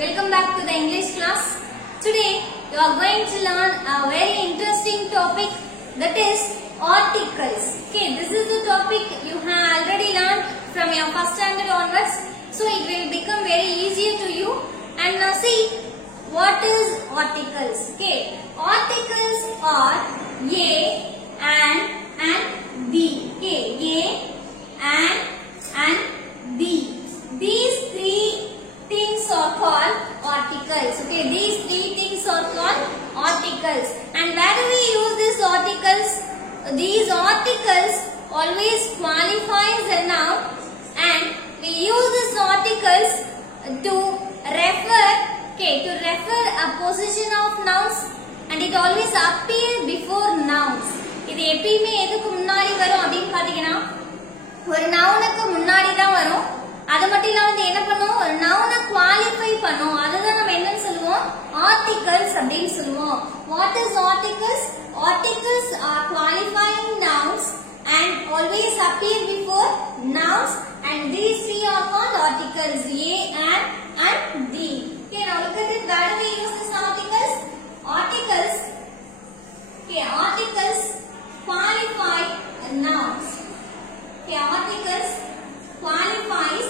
Welcome back to the English class. Today you are going to learn a very interesting topic, that is articles. Okay, this is the topic you have already learned from your first standard onwards. So it will become very easier to you. And now see what is articles. Okay, articles are a and the. Okay, a and the. These three things are called articles. Okay, these three things are called articles. And where do we use these articles? These articles always qualifies a noun, and we use these articles to refer, to refer a position of nouns, and it always appear before nouns. இது எப்பயுமே எதுக்கு முன்னாடி வரும் அப்படினு பாத்தீங்கன்னா ஒரு நவுனுக்கு முன்னாடி தான் வரும். அது மட்டும் இல்ல வந்து என்ன பண்ணும், ஒரு நவுனை குவாலிஃபை பண்ணும். அதுதான் நம்ம என்னன்னு சொல்லுவோம், ஆர்டிகல்ஸ் அப்படினு சொல்லுவோம். What is articles? Articles are qualifying nouns and always appear before nouns, and these three are called articles, a and the. Okay, now look at it. Where do we use these articles? Articles, articles qualify nouns. Okay, articles qualifies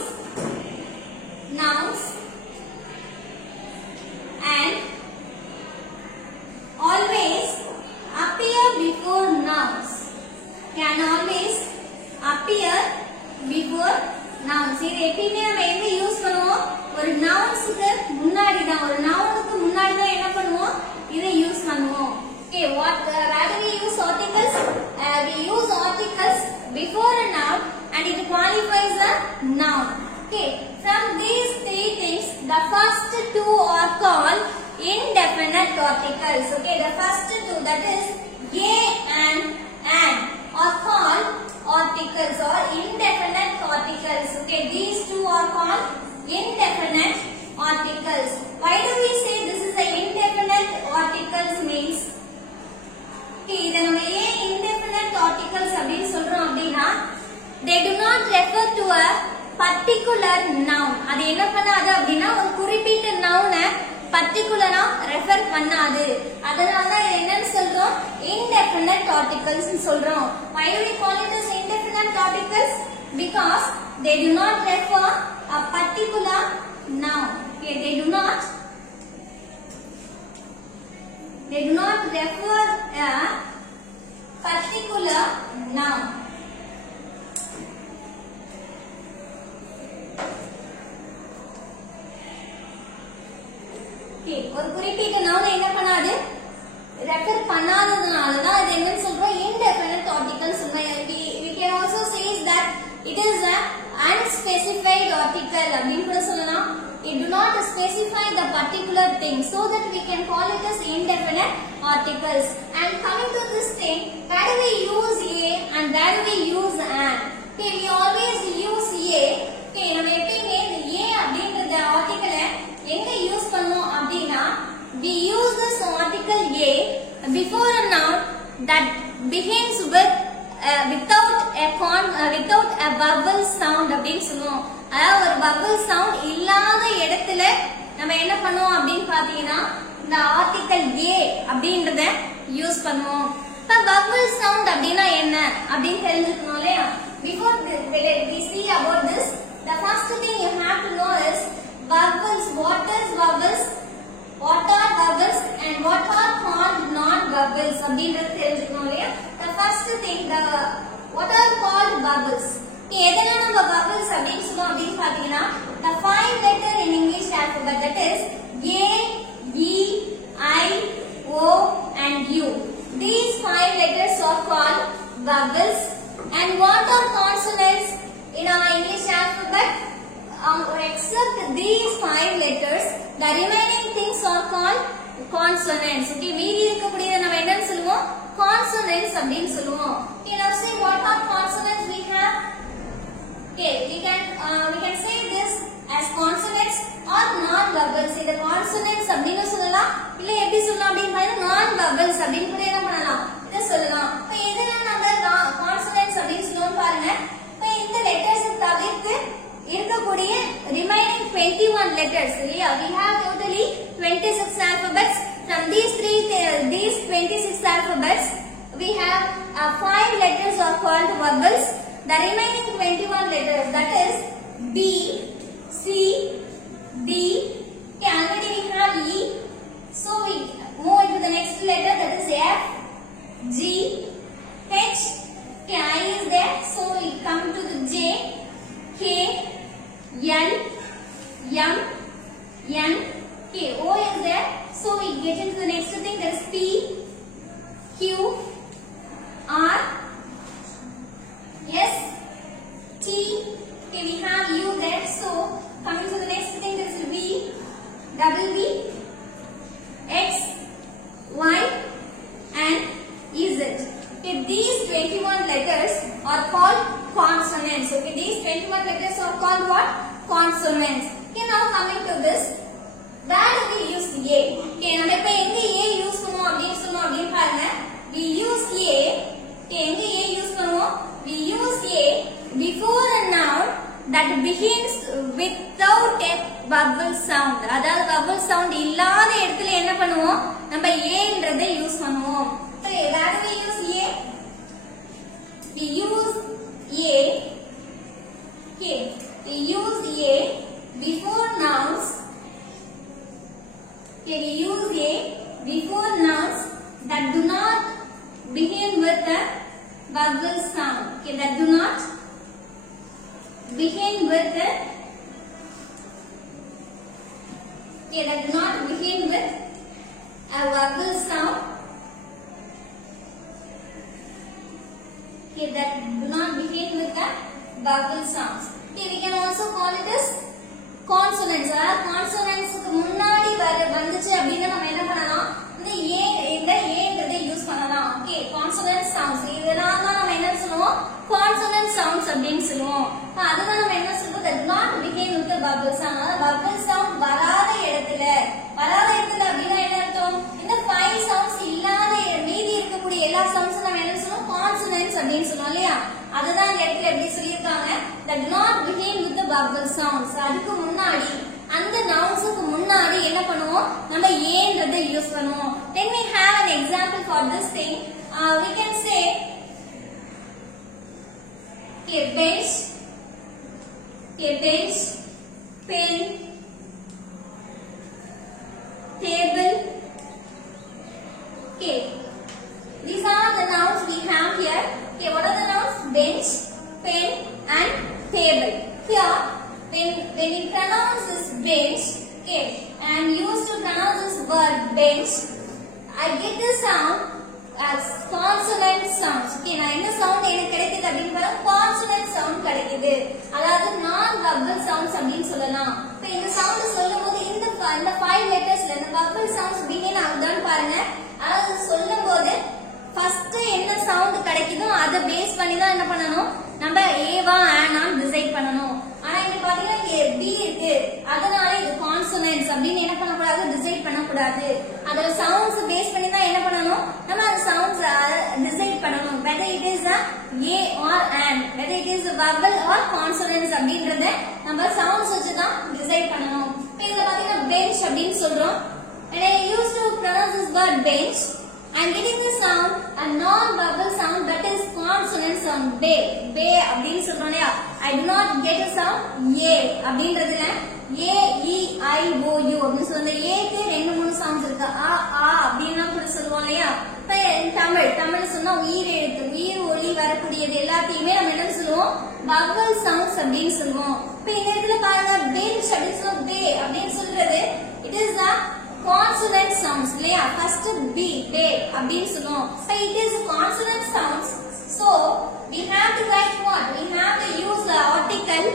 nouns and always appear before nouns. Can always appear before nouns. இது எப்பவுமே நம்ம எங்க யூஸ் பண்ணுவோம், ஒரு நவுன்ஸ்க்கு முன்னாடி தான், ஒரு நவுனுக்கு முன்னாடி தான் என்ன பண்ணுவோம், இதை யூஸ் பண்ணுவோம். Okay, where do we use articles? We use articles before a noun and it qualifies a noun. Okay, from these three things, the first two are called indefinite articles. Okay, the first two, that is a and are called articles or indefinite articles. Okay, these two are called indefinite articles. Why do we say this is the indefinite articles means? Okay, இத நம்ம ஏன் indefinite articles அப்படினு சொல்றோம் அப்படினா, they do not refer to a particular noun. அது என்ன பண்ணாது அப்படினா ஒரு குறிப்பிட்ட noun-ஐ particular-ஆ ரெஃபர் பண்ணாது. அதனால தான் இது என்னன்னு சொல்றோம், indefinite articles னு சொல்றோம். Why do we call it as indefinite articles? Because they do not refer a particular noun. Okay, they do not refer a particular noun. Okay, ஒரு குறிப்பிட்ட noun என்ன பண்ணாது, ரெஃபர் பண்ணாததுனால தான் இது என்னன்னு சொல்றோம், indefinite article சொல்றோம். We can also say that it is an unspecified article அப்படினு கூட சொல்லலாம். It do not specify the particular thing, so that we can call it as indefinite articles. And coming to this thing, where do we use a and where do we use an? Okay, we always use a. Okay, நம்ம எப்பவுமே இந்த a அப்படிங்கற ஆர்டிகலை எங்க யூஸ் பண்ணுவோம் அப்படினா, we use this article a before a noun that begins with without a vowel sound அப்படினு சொல்லுவோம். அதாவது ஒரு vowel sound இல்லாத இடத்துல நம்ம என்ன பண்ணுவோம் அப்படினு பாத்தீங்கன்னா, இந்த ஆர்டிகல் a அப்படிங்கறத யூஸ் பண்ணுவோம். இப்ப vowel sound அப்படினா என்ன அப்படினு தெரிஞ்சுக்கணும் இல்லையா? Before we see about this, the first thing you have to know is vowels. What is vowels? What are vowels and what are called non-vowels அப்படிங்கறது தெரிஞ்சுக்கணும் இல்லையா? The first thing, what are called vowels? எதனா நம்ம vowels அப்படினு சொல்றோம் அப்படினு பாத்தீங்கன்னா, the 5 letter in English alphabet, that is A, E, I, O and U. These 5 letters are called vowels. And what are consonants in our English alphabet? Except these 5 letters, the remaining things are called consonants. Okay, மீதி இருக்கக்கூடியத நம்ம என்னன்னு சொல்லுவோம், consonants அப்படினு சொல்லுவோம். Okay, now see what are consonants we have. Okay, we can say this as consonants or non-vowels. இத consonants அப்படினு சொல்லலாம், இல்ல எப்படி சொல்லலாம் அப்படினா non-vowels அப்படினு கூட என்ன பண்ணலாம், இத சொல்லலாம். இப்போ எதனால நம்ம consonants அப்படினு சொல்றோம் பாருங்க. இப்போ இந்த letters தவிர்த்து இருக்கக்கூடிய remaining 21 letters. Yeah, we have totally 26 alphabets. From these 26 alphabets, we have 5 letters are called vowels. The remaining 21 letters, that is B, C, D. Okay, already we have E. So we move into the next letter, that is F, G, H. Okay, I is there. So we come to the J, K, L, M, N. Okay, O is there. So we get into the next thing, that is P, Q, R, S, T. Okay, we have U there. So coming to the next thing, that is V, W, X, Y, and Z. Okay, these 21 letters are called consonants. Okay, these 21 letters are called what? Consonants. Okay, now coming to this, where do we use A? Okay, நம்ம இப்ப எங்க A use பண்ணுவோம் அப்படினு சொல்றோம் அப்படினு பாருங்க. We use A. Okay, எங்க A use பண்ணுவோம்? We use A before a noun that begins without a vowel sound. அதாவது vowel sound இல்லாத இடத்துல என்ன பண்ணுவோம்? நம்ம A ன்றதை யூஸ் பண்ணுவோம். Okay, where do we use A? We use A. Okay, we use A before nouns. Okay, we use A before nouns that do not begin with a vowel sound. Okay, that do not begin with a that do not begin with a vowel sound. Okay, that do not begin with a vowel sounds. Okay, we can also call it as consonants. Consonants க்கு முன்னாடி வந்துச்சு அப்படினா நம்ம என்ன பண்ணலாம்? இந்த ஏன்றதை யூஸ் பண்ணலாம். Okay, consonant sounds. இதெல்லாம் தான் நம்ம என்ன சொல்லுவோம்? Consonant sounds அப்படினு சொல்லுவோம். அதுதான் நம்ம என்ன சொல்றோம்? That not begin with a vowel sound. vowel sound வராத இடத்துல அப்படினா என்ன அர்த்தம்? இந்த 5 sounds இல்லாத மீதி இருக்கக்கூடிய எல்லா sounds நம்ம என்ன சொல்லுவோம்? Consonants அப்படினு சொல்லுவோம் இல்லையா? அதுதான் இந்த இடத்துல எப்படி சொல்லிருக்காங்க? That not begin with the vowel sounds. அதுக்கு முன்னாடி அந்த nounsக்கு முன்னாடி என்ன பண்ணுவோம்? நம்ம ஏன்றதை யூஸ் பண்ணுவோம். Then we have an example for this thing. We can say bench, pen, table. Okay, these are the nouns we have here. Okay, what are the nouns? Bench, pen, and table. Here, when we pronounce this bench, okay, I am used to pronounce this word bench, I get the sound as consonant sounds. Okay, நான் என்ன sound எனக்கு கிடைக்குது அப்படினு பாருங்க, consonant sound கிடைக்குது. அதாவது non vowel sounds அப்படினு சொல்லலாம். இப்போ இந்த sound சொல்லும்போது இந்த 5 lettersல இந்த vowel sounds begin ஆகுதான்னு பாருங்க. அதாவது சொல்லும்போது first என்ன sound கிடைக்குதோ அதை பேஸ் பண்ணி தான் என்ன பண்ணனும்? நம்ம ஏவா ஆனான்னு டிசைட் பண்ணனும். ஆனா இங்க பாத்தீங்கன்னா இங்க B இருக்கு, அதனால இது consonants அப்படினு என்ன பண்ண கூடாது? டிசைட் பண்ண கூடாது. அதோட sounds பேஸ் பண்ணி தான் என்ன பண்ணனும்? நம்ம அந்த sounds டிசைட் பண்ணனும். whether it is a or an, whether it is a vowel or consonants அப்படின்றத நம்ம sounds வச்சு தான் டிசைட் பண்ணனும். இப்போ இதுல பாத்தீங்கன்னா bench அப்படினு சொல்றோம். When I used to pronounce this word bench, I am getting the sound, a non-vowel sound, that is consonant sound. Bay அப்படினு சொல்றோம்லையா? I do not get a sound A அப்படின்றதுல A, E, I, O, U அப்படின்னு சொல்ற ஏக்கு 2-3 sounds இருக்கு. ஆ அப்படினா கூட சொல்லுவோம் இல்லையா? தமிழ் சொன்னா உயிர் எழுத்து, உயிர் ஒலி வரக்கூடியது எல்லாத்தையுமே நம்ம என்ன சொல்லுவோம்? vowel sounds அப்படின்னு சொல்லுவோம். இப்போ இந்த இடத்துல பாருங்க, bench அப்படின்னு சொன்னா bay அப்படின்னு சொல்றது it is a consonant sounds இல்லையா? first B, bay அப்படின்னு சொல்லுவோம். So it is consonant sounds. So we have to write what? We have to use the article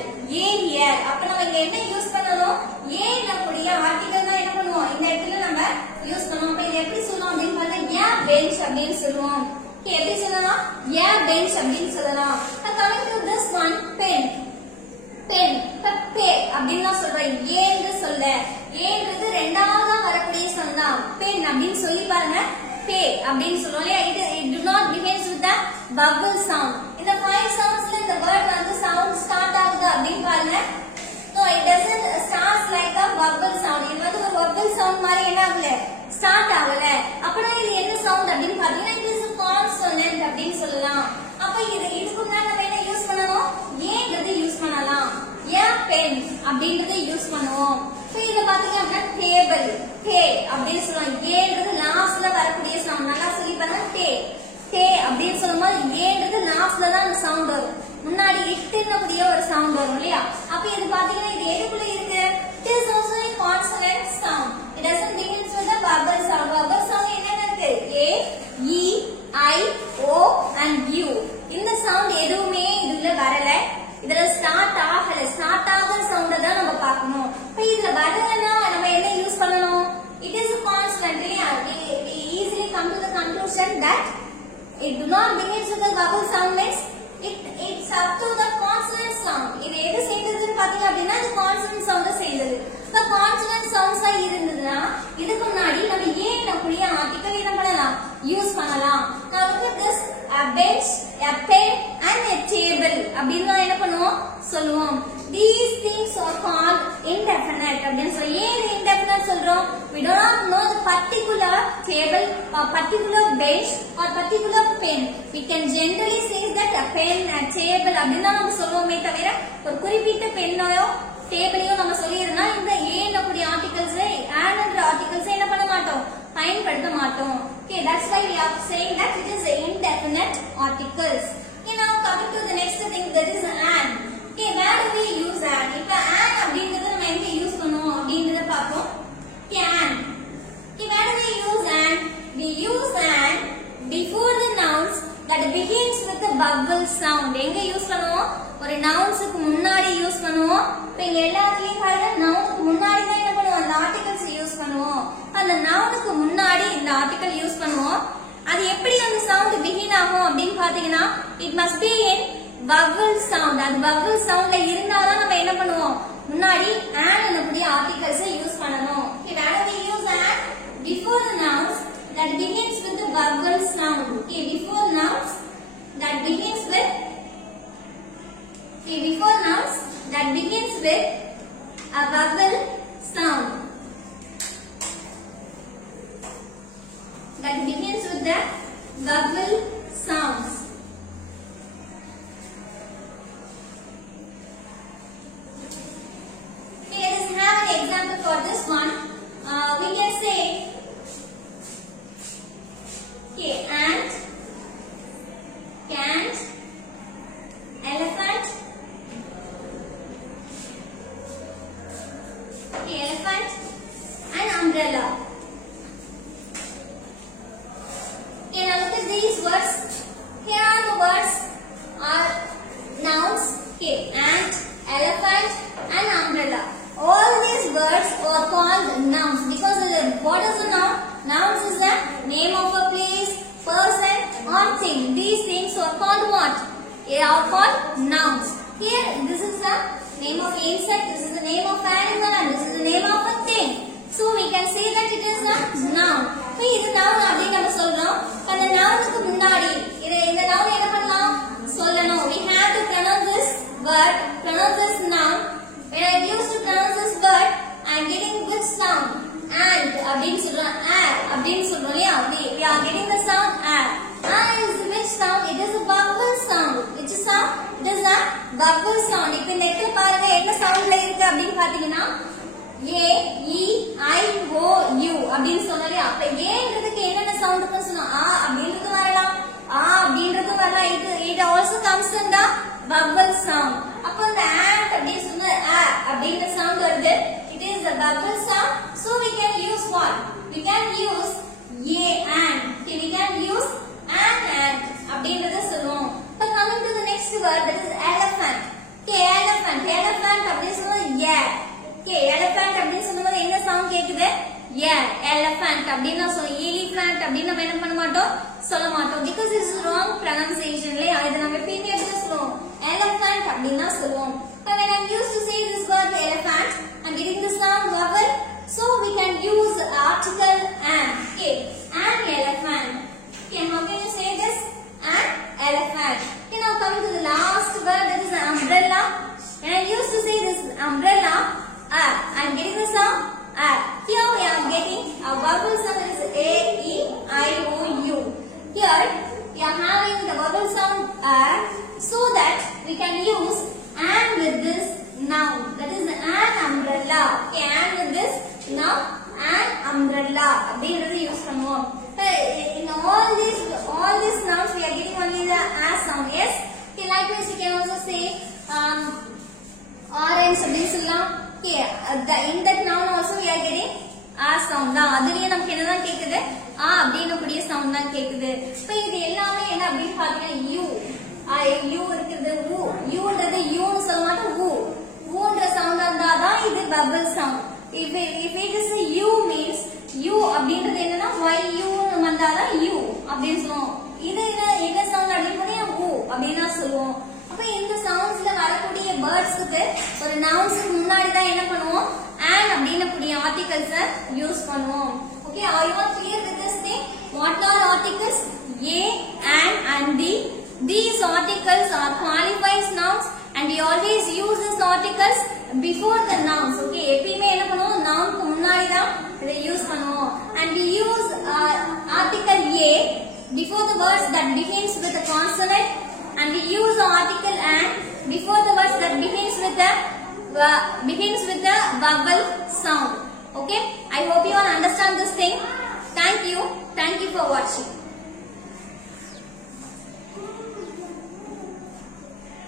A here. அப்ப நம்ம இங்க என்ன யூஸ் பண்ணனும்? A நம்முடைய ஆர்டிகல் தான் என்ன பண்ணுவோம்? இந்த இடத்துல நம்ம யூஸ் பண்ணுவோம். அப்ப இது எப்படி சொல்றோம் அப்படினு பார்த்தா a bench அப்படினு சொல்லுவோம். ஓகே, எப்படி சொல்லலாம்? a bench அப்படினு சொல்லலாம். coming to this one, pen. பே அப்படினா சொல்றேன். ஏன்னு சொல்ல, ஏன்றது இரண்டாவதா வரக்கூடிய sound தான். pen அப்படினு சொல்லி பாருங்க. பே அப்படினு சொல்றோம் இல்லையா? it do not begins with the vowel sound. இந்த 5 soundsல இந்த word வந்து sound start ஆகுது அப்படினு பாருங்க. So it doesn't starts like a vowel sound. இது வந்து ஒரு vowel sound மாதிரி என்ன ஆகல ஸ்டார்ட் ஆகல. அப்பனா இது என்ன சவுண்ட் அப்படினு பாத்தீங்கன்னா it is a consonant அப்படினு சொல்லலாம். அப்ப இதுக்கு முன்னாடி நம்ம என்ன யூஸ் பண்ணனும்? ஏங்கிறது யூஸ் பண்ணலாம். a pen அப்படிங்கறதை யூஸ் பண்ணுவோம். சோ இத பாத்தீங்க அப்படினா டேபிள் டே அப்படினு சொல்லுவாங்க. ஏங்கிறது லாஸ்ட்ல வரக்கூடிய சவுண்ட். நல்லா சொல்லி பாருங்க டே டே அப்படினு சொல்லும்போது ஏங்கிறது லாஸ்ட்ல தான் அந்த சவுண்ட் வரும். முன்னாடி இட்டுனக்கூடிய ஒரு சவுண்ட் வரும் இல்லையா? அப்ப இது பாத்தீங்கன்னா இது எதுக்குள்ள இருக்கு? It is also a consonant sound. It doesn't begins with a vowel sound. Vowel sound என்னென்ன இருக்கு? A, E, I, O and U. இந்த சவுண்ட் எதுவுமே இதுல வரல. இதுல ஸ்டார்ட் ஆகல. ஸ்டார்ட் ஆகுற சவுண்ட தான் நம்ம பார்க்கணும். அப்ப இதுல வரலனா நம்ம என்ன யூஸ் பண்ணணும்? It is a consonant. We easily come to the conclusion that it do not begins with a vowel sound means it's up to the consonant sound. இது எது சேர்ந்ததுன்னு பாத்தீங்க அப்படின்னா இது consonant sound சேர்ந்தது. இப்ப consonant sounds இருந்ததுன்னா இதுக்கு முன்னாடி நம்ம ஏன் நம்முடைய ஆர்டிகல் என்ன பண்ணலாம்? யூஸ் பண்ணலாம். Now look at this, a bench, a pen and a table அப்படினா என்ன பண்ணுவோம்? சொல்லுவோம். These things are called indefinite அப்படினு சொல்லி ஏன் indefinite சொல்றோம்? We do not know the particular table or particular bench or particular pen. We can generally say that a pen, a table அப்படினா நம்ம சொல்லுவோமே தவிர ஒரு குறிப்பிட்ட பெண்ணையோ டேபிளையோ நம்ம சொல்லிருந்தா இந்த ஏன் நம்முடைய ஆர்டிகல்ஸ் and என்ற ஆர்டிகல்ஸ் என்ன பண்ண மாட்டோம்? பயன்படுத்த மாட்டோம். Okay, that's why we are saying that it is indefinite articles. Okay, now coming to the next thing, that is an. Okay, where do we use an? இப்ப an அப்படிங்கறது நம்ம எங்க யூஸ் பண்ணுவோம் அப்படிங்கறத பாப்போம். Can. Okay, where do we use an? We use an before the nouns that begins with a vowel sound. எங்க யூஸ் பண்ணுவோம்? ஒரு நவுன்ஸ்க்கு முன்னாடி யூஸ் பண்ணுவோம். இப்ப இங்க எல்லாத்துலயும் பாருங்க நவுனுக்கு முன்னாடி தான் என்ன பண்ணுவோம்? அந்த ஆர்டிகல்ஸ் யூஸ் பண்ணுவோம். அந்த நவுனுக்கு முன்னாடி இந்த ஆர்டிகல் யூஸ் பண்ணுவோம். அது எப்படி அந்த சவுண்ட் பிகின் ஆகும் அப்படினு பாத்தீங்கன்னா it must be in vowel sound. அது vowel soundல இருந்தா தான் நம்ம என்ன பண்ணுவோம்? முன்னாடி an என்னக்கூடிய ஆர்டிகல்ஸ் யூஸ் பண்ணனும். Okay, where do we use an? Before the nouns that begins with the vowel sound. Okay, before nouns that begins with a vowel sound. That begins with the vowel sounds. Okay, let us have an example for this one. We can say, okay, ant, cant, elephant, okay, elephant and umbrella. Okay, now look at these words. Here are the words are nouns. Okay, ant, elephant and umbrella. All these words are called nouns because what is a noun? Nouns is the name of a place, person or thing. These things are called what? They are called nouns. Here this is the name of insect, this is the name of animal and this is the name of a thing. So we can say that it is a noun. So இது noun அப்படி நம்ம சொல்றோம். அந்த நவுனுக்கு முன்னாடி இந்த noun என்ன பண்ணலாம்? சொல்லணும். We have to pronounce this word, pronounce this noun. When I used to pronounce this word, I am getting which sound? And அப்படினு சொல்றோம். அப்படினு சொல்றோம் இல்லையா? We are getting the sound and. And is which sound? It is a vowel sound. Which sound? It is a vowel sound. இப்போ இந்த இடத்துல பாருங்க என்ன சவுண்ட்ல இருக்கு அப்படினு பாத்தீங்கன்னா A, E, I, O, U அப்படினு சொன்னாலே அப்ப ஏன்றதுக்கு என்னென்ன சவுண்ட் இருக்குன்னு சொன்னா ஆ அப்படின்றது வரலாம். ஆ அப்படின்றது வரலாம். It also comes in the vowel sound. அப்ப இந்த ant அப்படினு சொன்னா a அப்படிங்கற சவுண்ட் வருது. It is a vowel sound. So we can use what? We can use a and. Okay, we can use an and அப்படிங்கறத சொல்லுவோம். But coming to the next word, that is elephant. Okay, elephant. Elephant அப்படினு சொன்னா yeah. Okay, elephant அப்படினு சொல்லும்போது என்ன சவுண்ட் கேக்குது? Yeah, elephant அப்படினா சொல்ல elephant அப்படினா நம்ம என்ன பண்ண மாட்டோம்? சொல்ல மாட்டோம். Because it is wrong pronunciation. இல்லையா? இத நம்ம எப்பவுமே எப்படி சொல்லுவோம்? Elephant அப்படினா சொல்லுவோம். But when I am used to say this word elephant, I am getting the sound vowel. So we can use article an. Okay, an elephant. Okay, how can you say this? An elephant. Okay, now coming to the last word, that is umbrella. When I used to say this umbrella, vowel sound is A, E, I, O, U. Here we are having the vowel sound so that we can use and with this noun, that is an umbrella. Okay, and with this noun, an umbrella அப்படிங்கறது யூஸ் பண்ணுவோம். In all these nouns we are getting only the as sound. Yes. Okay, likewise we can also say orange அப்படினு சொல்லலாம். Okay, in that noun also we are getting as sound தான். அதுலயே நமக்கு என்னதான் கேக்குது? அப்படின கூடிய sound தான் கேக்குது. இப்போ இது எல்லாமே என்ன அப்படினு பாத்தீங்கன்னா u இருக்குது, uன்றது u னு சொல்ல மாட்டோம், uன்ற sound இருந்தாதான் இது vowel sound. If it is a u means u அப்படின்றது என்னன்னா yu னு வந்தாதான் u அப்படினு சொல்லுவோம். இது என்ன sound அப்படினு பார்த்தீங்கன்னா u அப்படினா சொல்லுவோம். அப்ப இந்த soundsல வரக்கூடிய wordsக்கு ஒரு nounsக்கு முன்னாடி தான் என்ன பண்ணுவோம்? and அப்படின கூடிய articles யூஸ் பண்ணுவோம். Okay, are you all clear with this thing? What are articles? A, and the. These articles are qualified nouns and we always use these articles before the nouns. Okay, எப்பவுமே என்ன பண்ணுவோம்? nounக்கு முன்னாடி தான் இதை யூஸ் பண்ணுவோம். And we use article A before the words that begins with a consonant, and we use the article and before the words that begins with the vowel sound. Okay, I hope you all understand this thing. Thank you for watching.